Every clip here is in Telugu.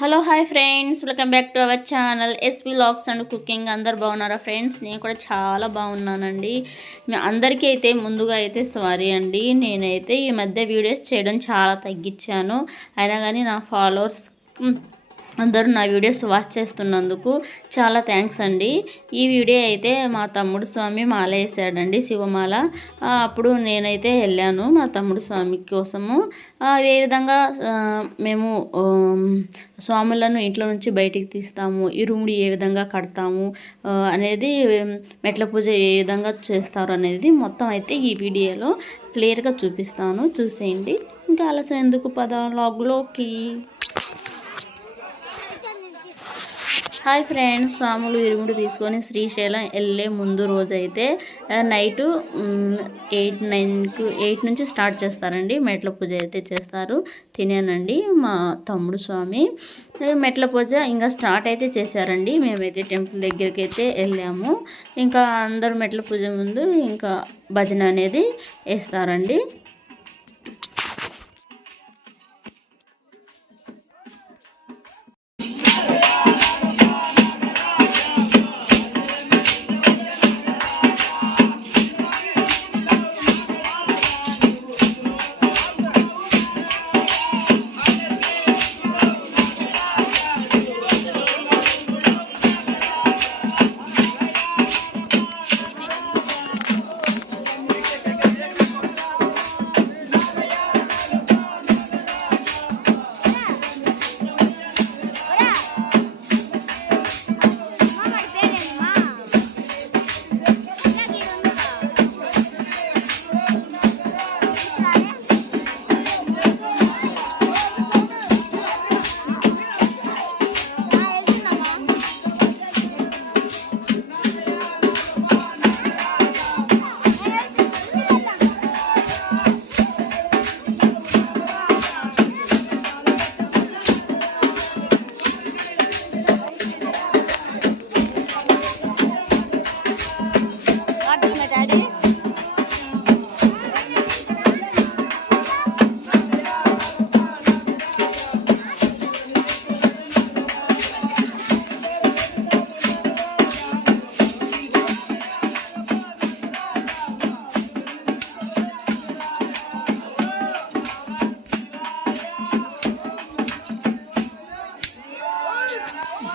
Hello hi friends, welcome back to our channel SP vlogs and cooking. అందరు బాగున్నారా ఫ్రెండ్స్? నేను కూడా చాలా బాగున్నానండి. అందరికీ అయితే ముందుగా అయితే సారీ అండి. నేనైతే ఈ మధ్య వీడియోస్ చేయడం చాలా తగ్గించాను. అయినా కానీ నా ఫాలోవర్స్ అందరూ నా వీడియోస్ వాచ్ చేస్తున్నందుకు చాలా థ్యాంక్స్ అండి. ఈ వీడియో అయితే మా తమ్ముడు స్వామి మాల వేసాడండి, శివమాల. అప్పుడు నేనైతే వెళ్ళాను మా తమ్ముడు స్వామి కోసము. ఏ విధంగా మేము స్వాములను ఇంట్లో నుంచి బయటికి తీస్తాము, ఇరుముడి ఏ విధంగా కడతాము అనేది, మెట్ల పూజ ఏ విధంగా చేస్తారు అనేది మొత్తం అయితే ఈ వీడియోలో క్లియర్గా చూపిస్తాను, చూసేయండి. ఇంకా ఆలస్యం ఎందుకు, పద వ్లాగ్లోకి. హాయ్ ఫ్రెండ్స్, స్వాములు ఇరుముడు తీసుకొని శ్రీశైలం వెళ్ళే ముందు రోజైతే నైటు 8 నుంచి స్టార్ట్ చేస్తారండి. మెట్ల పూజ అయితే చేస్తారు. తినేనండి మా తమ్ముడు స్వామి. మెట్ల పూజ ఇంకా స్టార్ట్ అయితే చేశారండి. మేమైతే టెంపుల్ దగ్గరికి అయితే వెళ్ళాము. ఇంకా అందరూ మెట్ల పూజ ముందు ఇంకా భజన అనేది వేస్తారండి.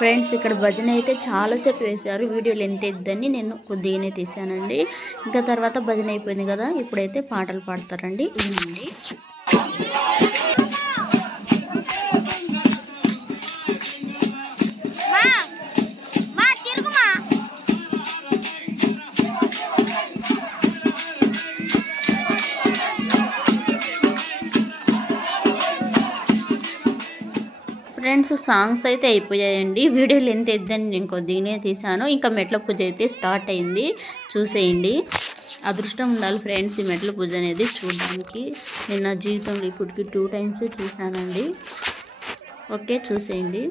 ఫ్రెండ్స్, ఇక్కడ భజన అయితే చాలాసేపు వేశారు. వీడియోలు ఎంత ఇద్దని నేను కొద్దిగానే తీసానండి. ఇంకా తర్వాత భజన అయిపోయింది కదా, ఇప్పుడైతే పాటలు పాడతారండి. ఇదండి. ఫ్రెండ్స్, సాంగ్స్ అయితే అయిపోయాయండి. వీడియో లెంత్ ఎద్దని నేను కొద్దిగానే తీసాను. ఇంకా మెట్ల పూజ అయితే స్టార్ట్ అయింది, చూసేయండి. అదృష్టం ఉండాలి ఫ్రెండ్స్ ఈ మెట్ల పూజ అనేది చూడడానికి. నేను నా జీవితంలో ఇప్పటికి 2 times చూసానండి. ఓకే, చూసేయండి.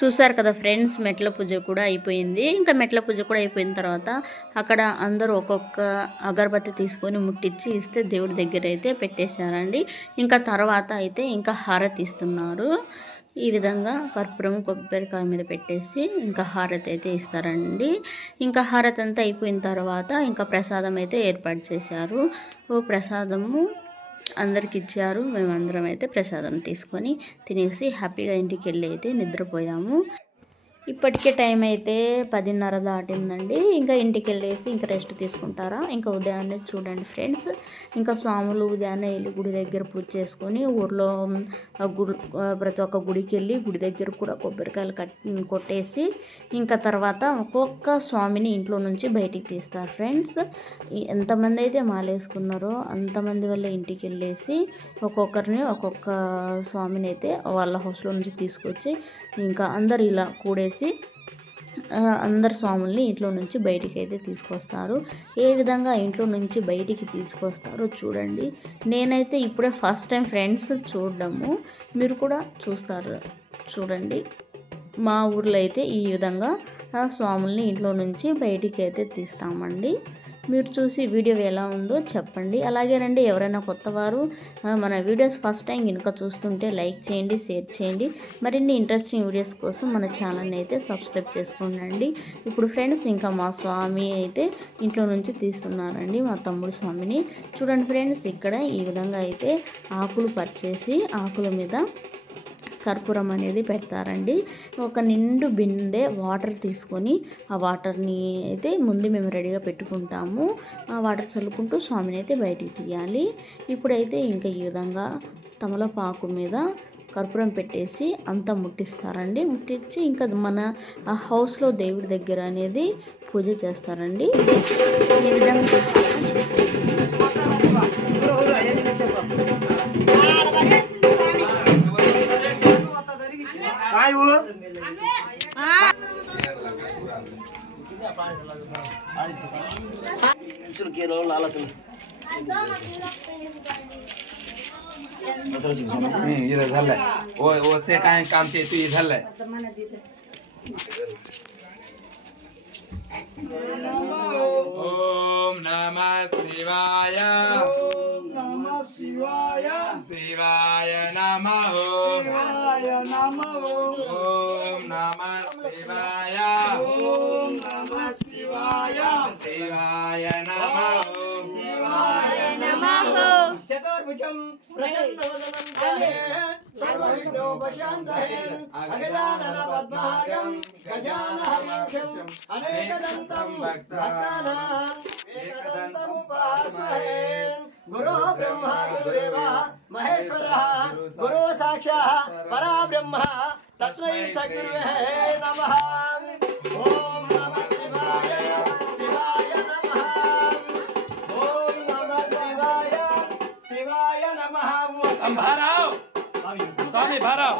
చూసారు కదా ఫ్రెండ్స్, మెట్ల పూజ కూడా అయిపోయింది. ఇంకా మెట్ల పూజ కూడా అయిపోయిన తర్వాత అక్కడ అందరూ ఒక్కొక్క అగరబత్తి తీసుకొని ముట్టించి ఇస్తే దేవుడి దగ్గర అయితే పెట్టేశారండి. ఇంకా తర్వాత అయితే ఇంకా హారతి ఇస్తున్నారు. ఈ విధంగా కర్పూరం కొబ్బరికాయ మీద పెట్టేసి ఇంకా హారతి అయితే ఇస్తారండి. ఇంకా హారతి అంతా అయిపోయిన తర్వాత ఇంకా ప్రసాదం అయితే ఏర్పాటు చేశారు. ప్రసాదము అందరికి ఇచ్చారు. మేమందరం అయితే ప్రసాదం తీసుకొని తినేసి హ్యాపీగా ఇంటికి వెళ్ళి అయితే నిద్రపోయాము. ఇప్పటికే టైం అయితే 10:30 దాటిందండి. ఇంకా ఇంటికి వెళ్ళేసి ఇంకా రెస్ట్ తీసుకుంటారా. ఇంకా ఉదయాన్నే చూడండి ఫ్రెండ్స్, ఇంకా స్వాములు ఉదయాన్నే వెళ్ళి గుడి దగ్గర పూజ చేసుకొని ఊర్లో ప్రతి ఒక్క గుడికి వెళ్ళి గుడి దగ్గర కూడా కొబ్బరికాయలు కొట్టేసి ఇంకా తర్వాత ఒక్కొక్క స్వామిని ఇంట్లో నుంచి బయటికి తీస్తారు ఫ్రెండ్స్. ఎంతమంది అయితే మాలేసుకున్నారో అంతమంది వల్ల ఇంటికి వెళ్ళేసి ఒక్కొక్కరిని ఒక్కొక్క స్వామిని అయితే వాళ్ళ హౌస్లో నుంచి తీసుకొచ్చి ఇంకా అందరు ఇలా కూడేసి అందరు స్వాముల్ని ఇంట్లో నుంచి బయటికి అయితే తీసుకొస్తారు. ఏ విధంగా ఇంట్లో నుంచి బయటికి తీసుకొస్తారో చూడండి. నేనైతే ఇప్పుడే ఫస్ట్ టైం ఫ్రెండ్స్ చూడడము, మీరు కూడా చూస్తారు చూడండి. మా ఊర్లో అయితే ఈ విధంగా స్వాముల్ని ఇంట్లో నుంచి బయటికి అయితే తీస్తామండి. మీరు చూసి వీడియో ఎలా ఉందో చెప్పండి. అలాగేనండి, ఎవరైనా కొత్తవారు మన వీడియోస్ ఫస్ట్ టైం కనుక చూస్తుంటే లైక్ చేయండి, షేర్ చేయండి. మరిన్ని ఇంట్రెస్టింగ్ వీడియోస్ కోసం మన ఛానల్ని అయితే సబ్స్క్రైబ్ చేసుకోండి. ఇప్పుడు ఫ్రెండ్స్ ఇంకా మా స్వామి అయితే ఇంట్లో నుంచి తీస్తున్నారండి, మా తమ్ముడు స్వామిని. చూడండి ఫ్రెండ్స్, ఇక్కడ ఈ విధంగా అయితే ఆకులు పరిచేసి ఆకుల మీద కర్పూరం అనేది పెడతారండి. ఒక నిండు బిందె వాటర్ తీసుకొని ఆ వాటర్ని అయితే ముందు మేము రెడీగా పెట్టుకుంటాము. ఆ వాటర్ చల్లుకుంటూ స్వామిని అయితే బయటికి తీయాలి. ఇప్పుడైతే ఇంకా ఈ విధంగా తమలపాకు మీద కర్పూరం పెట్టేసి అంతా ముట్టిస్తారండి. ముట్టించి ఇంకా మన ఆ హౌస్లో దేవుడి దగ్గర అనేది పూజ చేస్తారండి. ఈ విధంగా చూస్తారండి. इधर झालंय ओसे काय काम ते तू झालंय ओम नमः शिवाय ओम नमः शिवाय शिवाय नमः शिवाय नमः ओम नमः शिवाय ओम नमः शिवाय शिवाय नमः शिवाय नमः चतुर्भुजं प्रसन्नवदनं ध्यायेत् सर्वविघ्नोपशान्तये अगजानन पद्मार्गं गजानहर्षं अनेकदन्तं भक्तानां एकदन्तमुपास्महे गुरो ब्रह्मा गुरुदेवा महेश्वरः गुरो साक्षात् परब्रह्म तस्मै सद्गुरुवे नमः। ओम नमः शिवाय शिवाय नमः ओम नमः शिवाय शिवाय नमः। भाराव स्वामी भाराव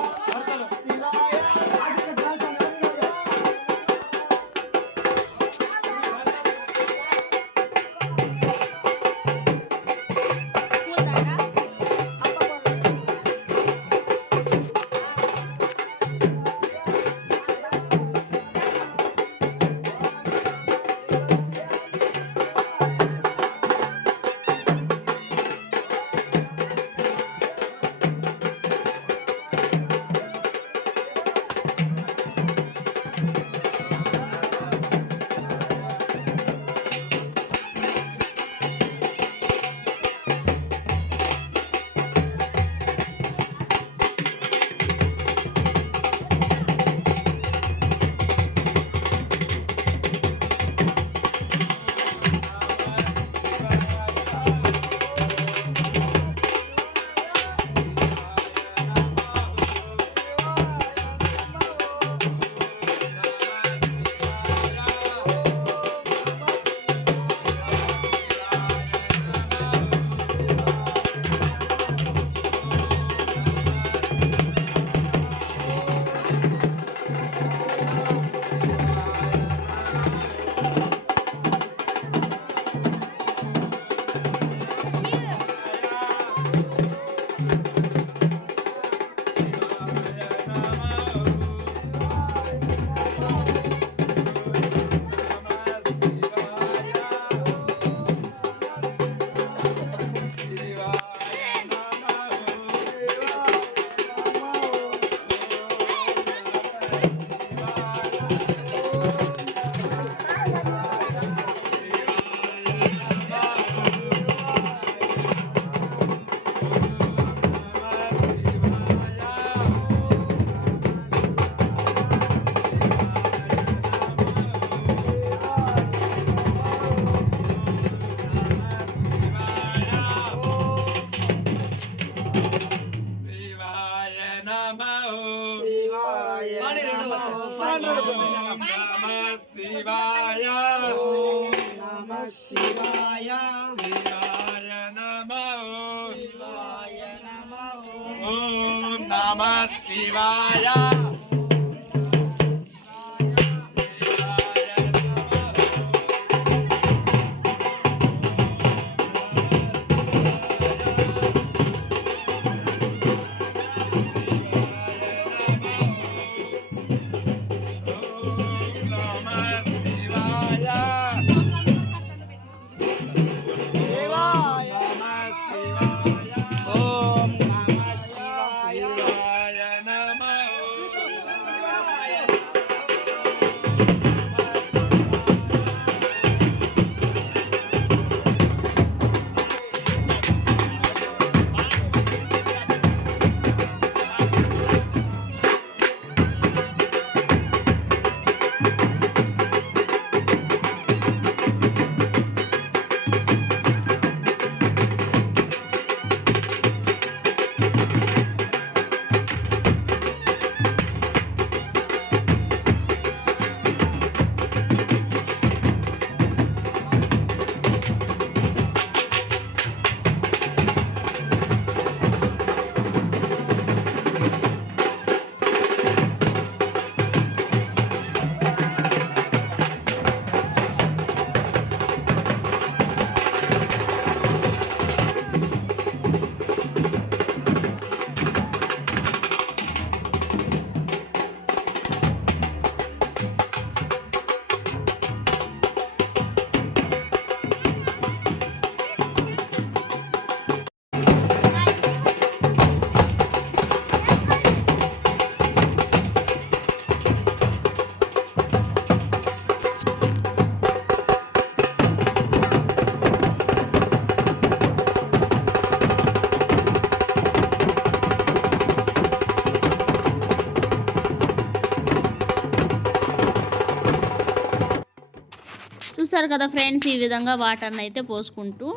చూసారు కదా ఫ్రెండ్స్, ఈ విధంగా వాటర్ని అయితే పోసుకుంటూ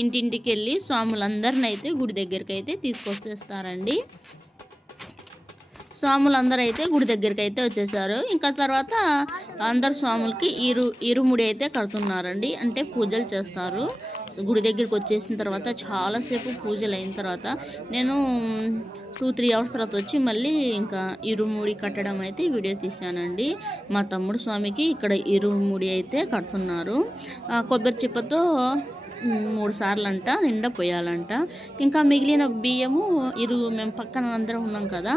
ఇంటింటికి వెళ్ళి స్వాములందరిని అయితే గుడి దగ్గరికి అయితే తీసుకొచ్చేస్తారండి. స్వాములందరూ అయితే గుడి దగ్గరికి అయితే వచ్చేసారు. ఇంకా తర్వాత అందరు స్వాములకి ఇరుముడి అయితే కడుతున్నారండి, అంటే పూజలు చేస్తారు. గుడి దగ్గరికి వచ్చేసిన తర్వాత చాలాసేపు పూజలు అయిన తర్వాత నేను 2-3 అవర్స్ తర్వాత వచ్చి మళ్ళీ ఇంకా ఇరుముడి కట్టడం అయితే వీడియో తీశానండి. మా తమ్ముడు స్వామికి ఇక్కడ ఇరుముడి అయితే కడుతున్నారు. కొబ్బరి చిప్పతో 3 సార్లు అంట నిండా పోయాలంట. ఇంకా మిగిలిన బియ్యము మేము పక్కన అందరం ఉన్నాం కదా,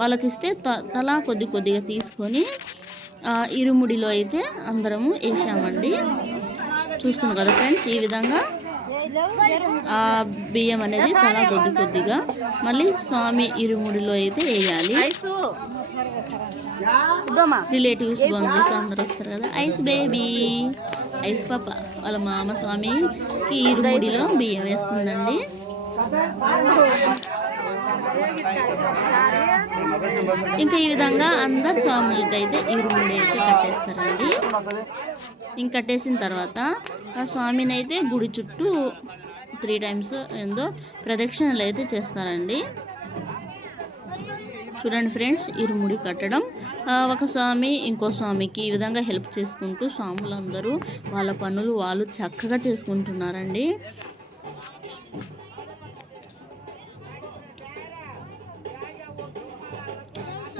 వాళ్ళకి ఇస్తే తలా కొద్దిగా తీసుకొని ఇరుముడిలో అయితే అందరము వేసామండి. చూస్తున్నాం కదా ఫ్రెండ్స్, ఈ విధంగా ఆ బియ్యం అనేది తలా కొద్దిగా మళ్ళీ స్వామి ఇరుముడిలో అయితే వేయాలి. రిలేటివ్స్ బంధువుస్ అందరు వస్తారు కదా. ఐస్ బేబీ, ఐస్ పాప వాళ్ళ మామ స్వామికి ఇరుముడిలో బియ్యం వేస్తుందండి. ఇంకా ఈ విధంగా అందరు స్వాములకి అయితే ఇరుముడి అయితే కట్టేస్తారండి. ఇంక కట్టేసిన తర్వాత ఆ స్వామిని అయితే గుడి చుట్టూ 3 times ఏందో ప్రదక్షిణలు అయితే చేస్తారండి. చూడండి ఫ్రెండ్స్, ఇరుముడి కట్టడం ఒక స్వామి ఇంకో స్వామికి ఈ విధంగా హెల్ప్ చేసుకుంటూ స్వాములందరూ వాళ్ళ పనులు వాళ్ళు చక్కగా చేసుకుంటున్నారండి.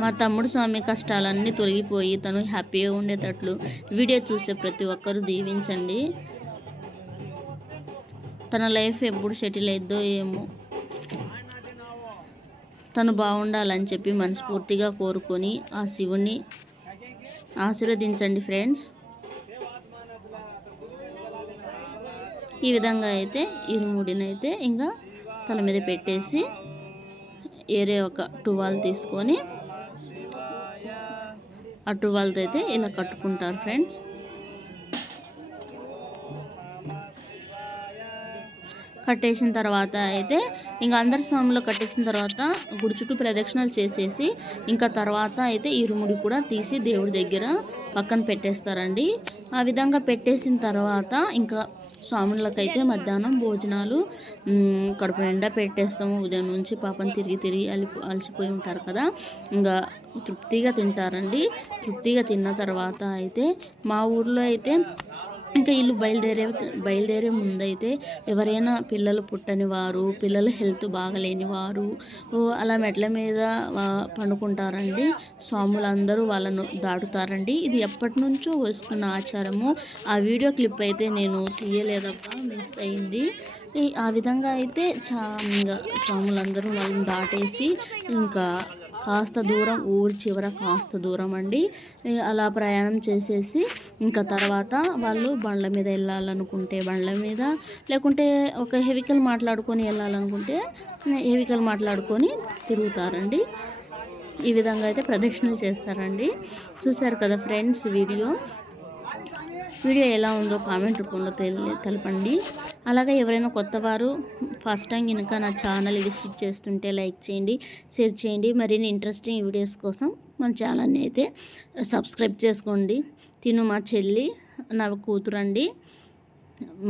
మా తమ్ముడు స్వామి కష్టాలన్నీ తొలగిపోయి తను హ్యాపీగా ఉండేటట్లు వీడియో చూసే ప్రతి ఒక్కరూ దీవించండి. తన లైఫ్ ఎప్పుడు సెటిల్ అయిద్దో ఏమో, తను బాగుండాలని చెప్పి మనస్ఫూర్తిగా కోరుకొని ఆ శివుణ్ణి ఆశీర్వదించండి ఫ్రెండ్స్. ఈ విధంగా అయితే ఇరుముడినైతే ఇంకా తల మీద పెట్టేసి ఏరే ఒక టువాల్ తీసుకొని ఆ టువాల్తో అయితే ఇలా కట్టుకుంటారు ఫ్రెండ్స్. కట్టేసిన తర్వాత అయితే ఇంకా అందరి స్వాములు కట్టేసిన తర్వాత గుడి చుట్టూ ప్రదక్షిణలు చేసేసి ఇంకా తర్వాత అయితే ఇరుముడి కూడా తీసి దేవుడి దగ్గర పక్కన పెట్టేస్తారండి. ఆ విధంగా పెట్టేసిన తర్వాత ఇంకా స్వాములకైతే మధ్యాహ్నం భోజనాలు కడుపు నిండా పెట్టేస్తాము. ఉదయం నుంచి పాపం తిరిగి అలసిపోయి ఉంటారు కదా, ఇంకా తృప్తిగా తింటారండి. తృప్తిగా తిన్న తర్వాత అయితే మా ఊర్లో అయితే ఇంకా ఇల్లు బయలుదేరే ముందైతే ఎవరైనా పిల్లలు పుట్టని వారు, పిల్లలు హెల్త్ బాగలేని వారు అలా మెట్ల మీద పండుకుంటారండి. స్వాములందరూ వాళ్ళను దాటుతారండి. ఇది ఎప్పటి నుంచో వస్తున్న ఆచారము. ఆ వీడియో క్లిప్ అయితే నేను తీయలేదబ్బా, మిస్ అయింది. ఆ విధంగా అయితే ఇంకా స్వాములందరూ వాళ్ళని దాటేసి ఇంకా కాస్త దూరం, ఊరి చివర కాస్త దూరం అండి, అలా ప్రయాణం చేసేసి ఇంకా తర్వాత వాళ్ళు బండ్ల మీద వెళ్ళాలనుకుంటే బండ్ల మీద, లేకుంటే ఒక వెహికల్ మాట్లాడుకొని వెళ్ళాలనుకుంటే వెహికల్ మాట్లాడుకొని తిరుగుతారండి. ఈ విధంగా అయితే ప్రదక్షిణలు చేస్తారండి. చూశారు కదా ఫ్రెండ్స్, వీడియో ఎలా ఉందో కామెంట్ రూపంలో తెలపండి. అలాగే ఎవరైనా కొత్తవారు ఫస్ట్ టైం కనుక నా ఛానల్ విజిట్ చేస్తుంటే లైక్ చేయండి, షేర్ చేయండి. మరిన్ని ఇంట్రెస్టింగ్ వీడియోస్ కోసం మన ఛానల్ని అయితే సబ్స్క్రైబ్ చేసుకోండి. తిను మా చెల్లి, నా కూతురండి,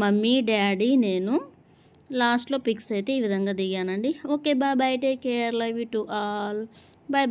మమ్మీ, డాడీ, నేను. లాస్ట్లో పిక్స్ అయితే ఈ విధంగా దిగానండి. Okay, bye, take care, love you to all, bye.